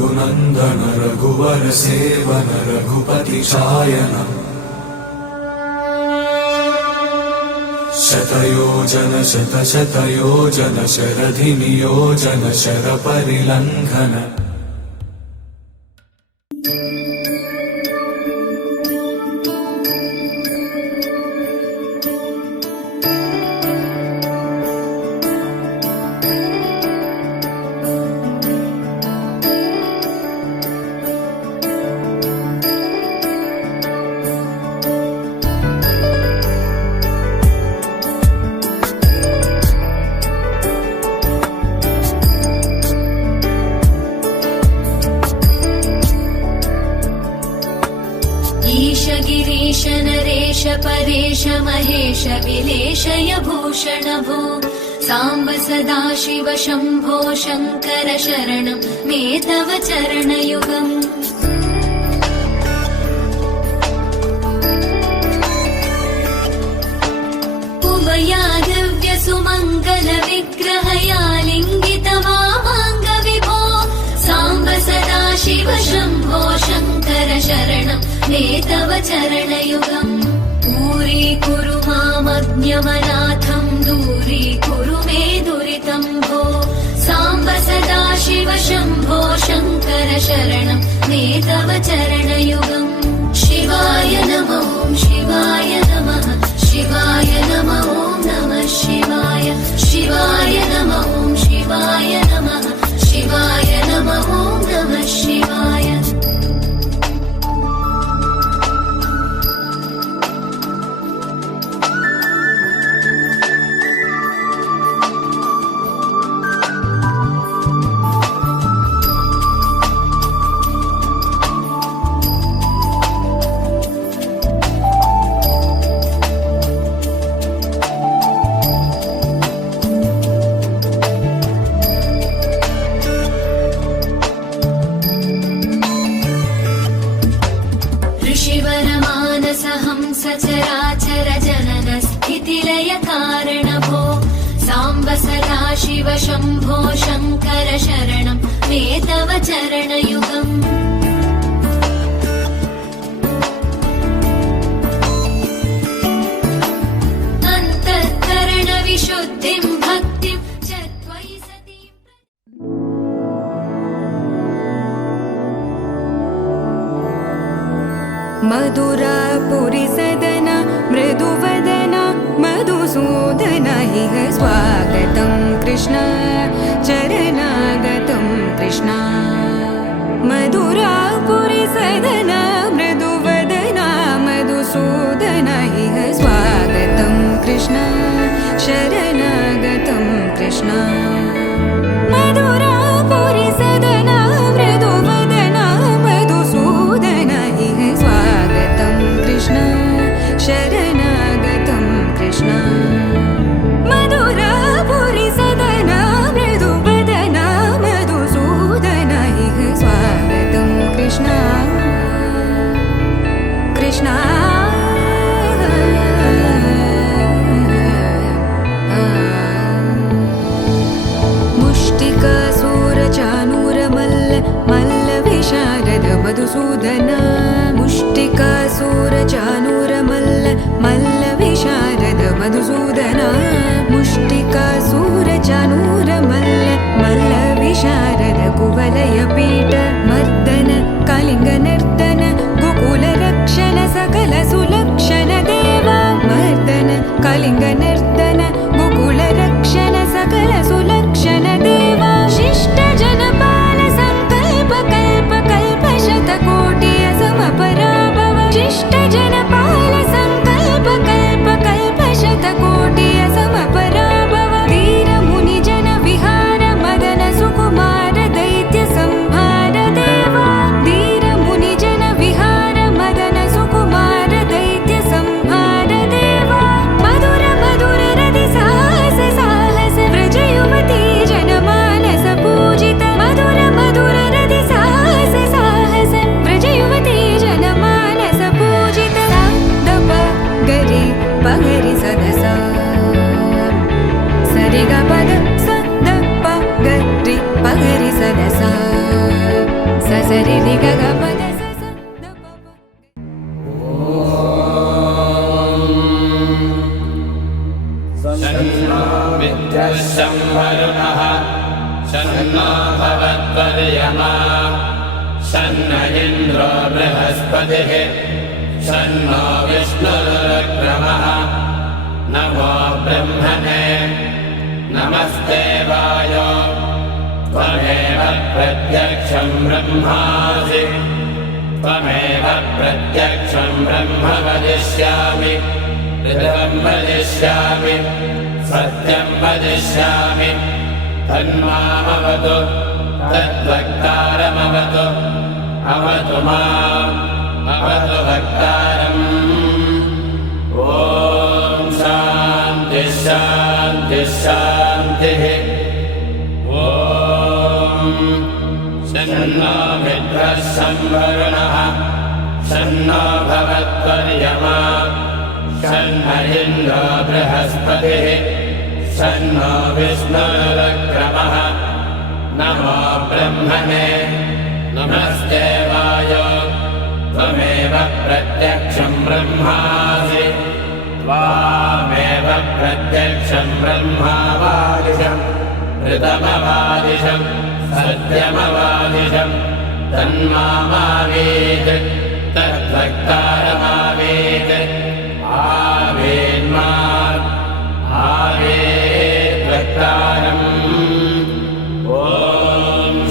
रघुनन्दन रघुवर सेवन रघुपति शायन शतयोजन शतशतयोजन शरधिनियोजन शरपरिलङ्घन गिरीश नरेश परेश महेश विलेशय भूषण भो साम्ब सदाशिव शम्भो शङ्कर शरणं मे तव चरणयुगम् उमया दिव्य सुमङ्गल विग्रहया लिङ्गित वामाङ्ग विभो साम्ब सदाशिव शम्भो शङ्कर शरणं मे तव चरणयुगम् दूरीकुरु मामज्ञमनाथं दूरीकुरु मे दुरितं भो साम्ब सदाशिव शम्भो शङ्कर शरणं मे तव चरणयुगम् शिवाय नमो शिवाय नमः शिवाय नमो नमः शिवाय शिवाय नमो शिवाय नमः शिवाय नमो नमः शिवाय सचराचर जनन स्थितिलय कारण भो साम्ब सदाशिव शम्भो शङ्कर शरणं मे तव चरणयुगम् अन्तःकरण विशुद्धिं भक्तिं च त्वयि सतीं मधुरापुरी सदन मृदुवदन मधुसूदन इह स्वागतं कृष्ण चरणागतं कृष्ण मधुरापुरी सदन मृदुवदन मधुसूदन इह स्वागतं कृष्ण शरणागतं कृष्ण मधुरापुरी सदन मृदुवदन मधुसूदन इह स्वागतं कृष्ण शरणागतं कृष्ण मधुरापुरी सदन मृदुवदन मधुसूदन इह स्वागतं कृष्ण कृष्ण मुष्टिकासूरचानूरमल्ल मल्लविशारद मधुसूदन मुष्टिकासूरचानूरमल्ल मल्लविशारद मधुसूदन मुष्टिकासूरचानूरमल्ल मल्लविशारद कुवलयपीठ मर्दन कलिङ्गनर्दन गोकुलरक्षण सकल सुलक्षण देवा मर्दन कलिङ्गनर्दन गोकुलरक्षण सकल सुलक्षण देवा शिष्ट जनपाल संकल्प कल्प कल्प शतकोटि असमपराभव शिष्ट जनपाल संकल्प कल्प कल्प शतकोटि असमपराभव वीर मुनि जन विहार मदन सुकुमार दैत्य संहार గగ పద స స ద ప ప. शन्नो विद्युः शन्नो भवत्वर्यमा शन्न इन्द्रो बृहस्पतिः शन्नो विष्णुरुक्रमः नमो ब्रह्मणे नमस्ते वायो त्वमेव प्रत्यक्षं ब्रह्मासि त्वमेव प्रत्यक्षं ब्रह्म वदिष्यामि ऋतं वदिष्यामि सत्यं वदिष्यामि तन्मामवतु तद्वक्तारमवतु अवतु माम् अवतु वक्तारम् ॐ शान्तिः शान्तिः शान्तिः ॐ शन्नो मित्रः संवरुणः शन्नो भवत्वर्यमा शन्न इन्द्रो बृहस्पतिः शन्नो विष्णुरुक्रमः नमो ब्रह्मणे नमस्ते वायो त्वमेव प्रत्यक्षं ब्रह्मासि त्वामेव प्रत्यक्षं ब्रह्मावादिशं ऋतमवादिशं सत्यमवादिशं तन्मामावीत् तद्वक्तारमावीत् आवेन्मात् आवेद्वक्तारम् ॐ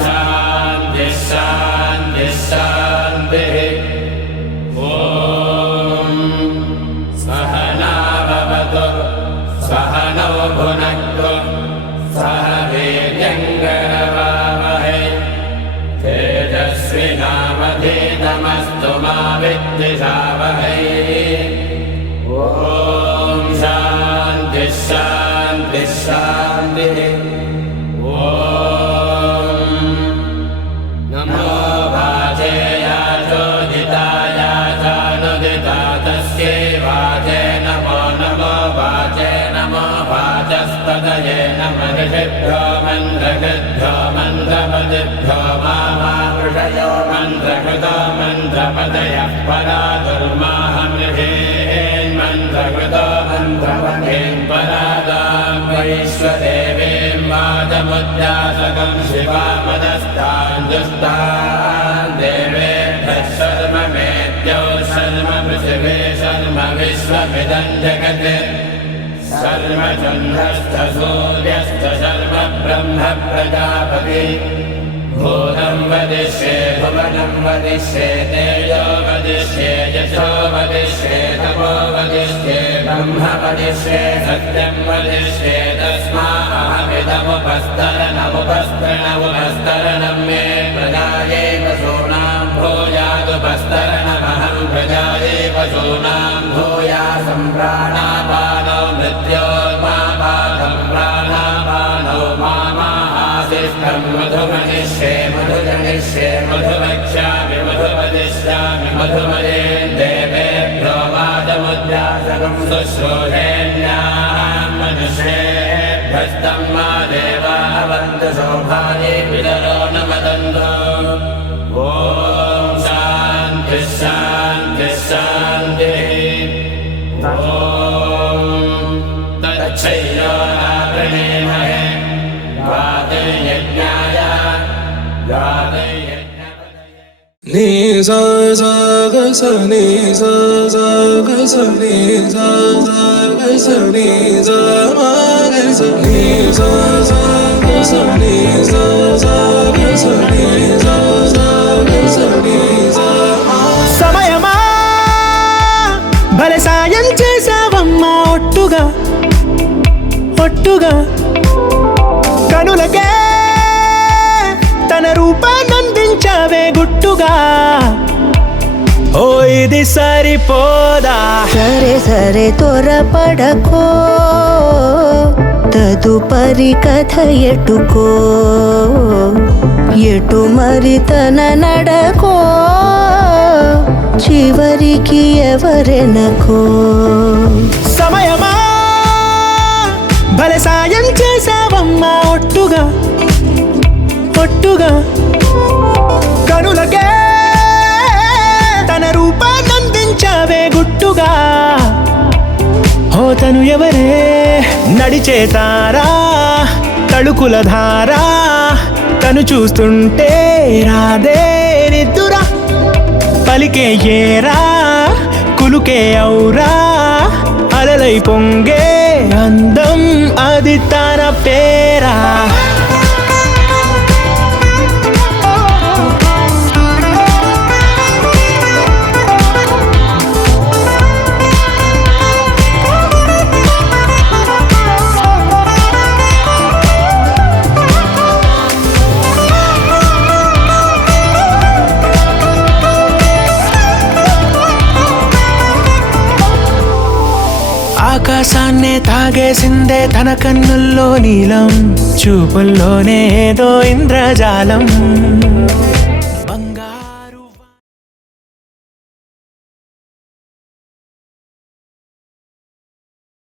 शान्तिः शान्तिः शान्तिः ॐ सहना भवतु सहनौ भुनक्तु सह वीर्यङ्करवावहै तेजस्विनावधीतमस्तु मा विद्विषावहै ॐ शान्तिः शान्तिः शान्तिः ॐ नमो वाचेया चोदिताया चानुदिता तस्यै वाचे नमो नमो वाचे नमो वाचस्पतये नमः ऋषिभ्यो मन्त्रकृद्भ्यो मन्त्रपतिभ्यो मामावृषयो मन्त्रकृतो मन्त्रपतयः परा दुर्माहमृहेन्मन्त्रकृतो मन्त्रपतेन् परादां वैश्वदेवीं वाचमुद्यासकं शिवामदस्तान् दुष्टान् देवेभ्यः शर्म मेद्यौ शर्म पृथिवे शर्म विश्वमिदं जगत् शर्म चन्द्रश्च सूर्यश्च शर्म ब्रह्म प्रजापति भूतं वदिष्ये भुवनं वदिष्ये तेजो वदिष्ये यशो वदिष्ये तपो वदिष्ये ब्रह्म वदिष्ये सत्यं वदिष्ये तस्माहमिदमुपस्तरणमुपस्तरणमुपस्तरणं मे प्रजायै पशूनां भूयादुपस्तरणमहं प्रजायै पशूनां भूयासं प्राणापानो मृत्योर्मापातं प्राणापानो मामाहासिष्ठं मधुमनिष्ये मधुजनिष्ये मधुवक्ष्यामि मधुवदिष्यामि मधुमयेन् देवेभ्यो वाचमुद्यासकं शुश्रूषेण्यां मनुष्येभ्यस्तं मा देवा अवन्तु सौभागे पितरो न वदन्तु ॐ शान्तिः शान्तिः शान्तिः ॐ तच्छैलोनावृणीमहे वादयज्ञाय ni sa sa ga sa ni sa sa ga sa ni sa sa ga sa ni sa ma ga sa ni sa sa ga sa ni sa sa ga sa ni sa sa ga sa ni sa ma సమయమా భలే సాయం చేసావమ్మా ఒట్టుగా ఒట్టుగా కనులకే తన రూపాన్నందించావే గుట్టుగా ఓ ఇది సరిపోదా సరే సరే త్వరపడకో తదుపరి కథ ఎటుకో ఎటు మరి తన నడకో చివరికి ఎవరెనకో సమయమా భలే సాయం చేసావమ్మా ఒట్టుగా ఒట్టుగా కనులకే తను ఎవరే నడిచే తారా తళుకుల ధారా తను చూస్తుంటే రాదే నిద్దురా పలికే ఏరా కులుకే ఔరా అలలై పొంగే అందం అది తన పేరా ఆకాశాన్నే తాగేసిందే తన కన్నుల్లో నీలం చూపుల్లోనే ఏదో ఇంద్రజాలం